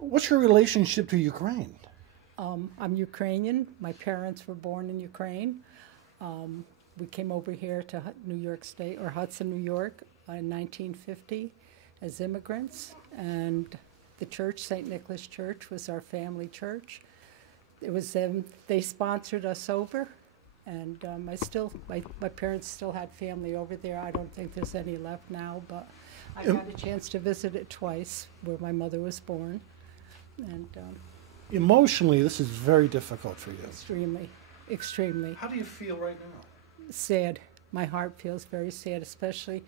What's your relationship to Ukraine? I'm Ukrainian. My parents were born in Ukraine. We came over here to New York State, or Hudson, New York, in 1950 as immigrants. And the church, St. Nicholas Church, was our family church. It was them, they sponsored us over. And my parents still had family over there. I don't think there's any left now, but I got a chance to visit it twice, where my mother was born. And Emotionally, this is very difficult for you. extremely, extremely How do you feel right now? sad. My heart feels very sad, especially,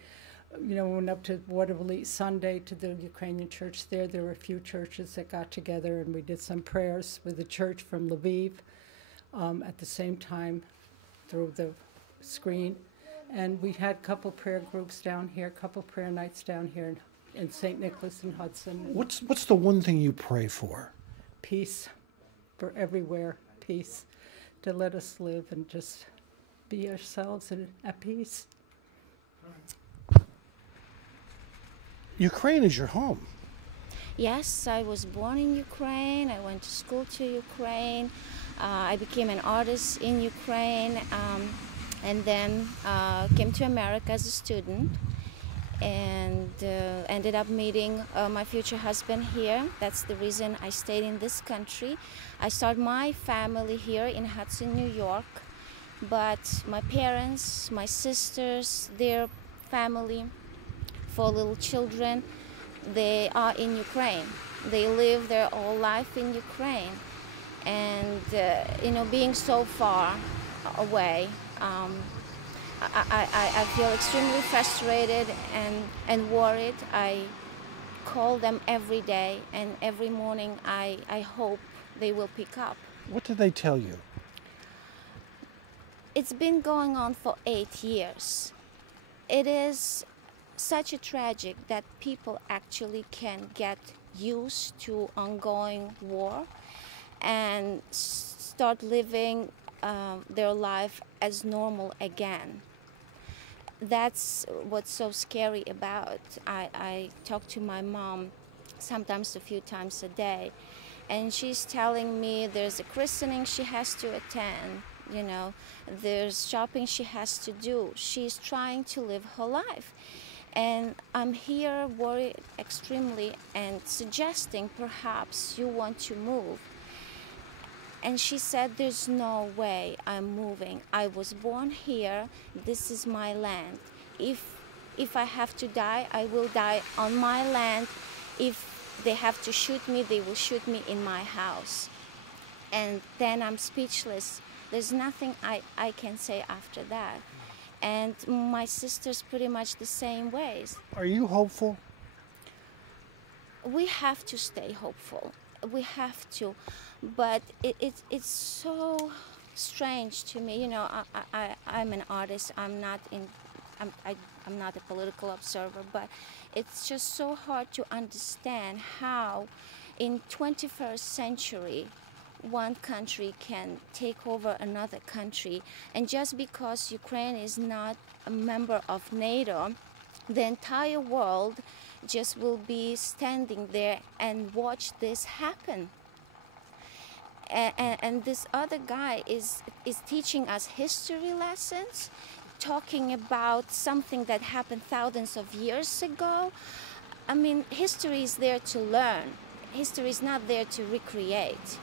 we went up to Waterville Sunday to the Ukrainian church there. There were a few churches that got together, and we did some prayers with the church from Lviv at the same time through the screen. And we had a couple prayer groups down here, a couple prayer nights down here in St. Nicholas and Hudson. What's the one thing you pray for? Peace for everywhere, peace to let us live and just be ourselves and at peace. Ukraine is your home. Yes, I was born in Ukraine. I went to school to Ukraine. I became an artist in Ukraine, and then came to America as a student, and ended up meeting my future husband here. That's the reason I stayed in this country. I started my family here in Hudson, New York, but my parents, my sisters, their family, 4 little children, they are in Ukraine. They live their whole life in Ukraine, and being so far away, I feel extremely frustrated and worried. I call them every day, and every morning I hope they will pick up. What did they tell you? It's been going on for 8 years. It is such a tragic that people actually can get used to ongoing war and start living their life as normal again. That's what's so scary about. I talk to my mom sometimes a few times a day, and she's telling me there's a christening she has to attend, there's shopping she has to do. She's trying to live her life. And I'm here worried extremely and suggesting perhaps you want to move. And she said, there's no way I'm moving. I was born here. This is my land. If I have to die, I will die on my land. If they have to shoot me, they will shoot me in my house. And then I'm speechless. There's nothing I can say after that. And my sister's pretty much the same ways. Are you hopeful? We have to stay hopeful. We have to. But it's so strange to me. I'm an artist. I'm not a political observer, but it's just so hard to understand how in 21st century one country can take over another country, and just because Ukraine is not a member of NATO, the entire world just will be standing there and watch this happen. And this other guy is teaching us history lessons, talking about something that happened thousands of years ago. I mean, history is there to learn. History is not there to recreate.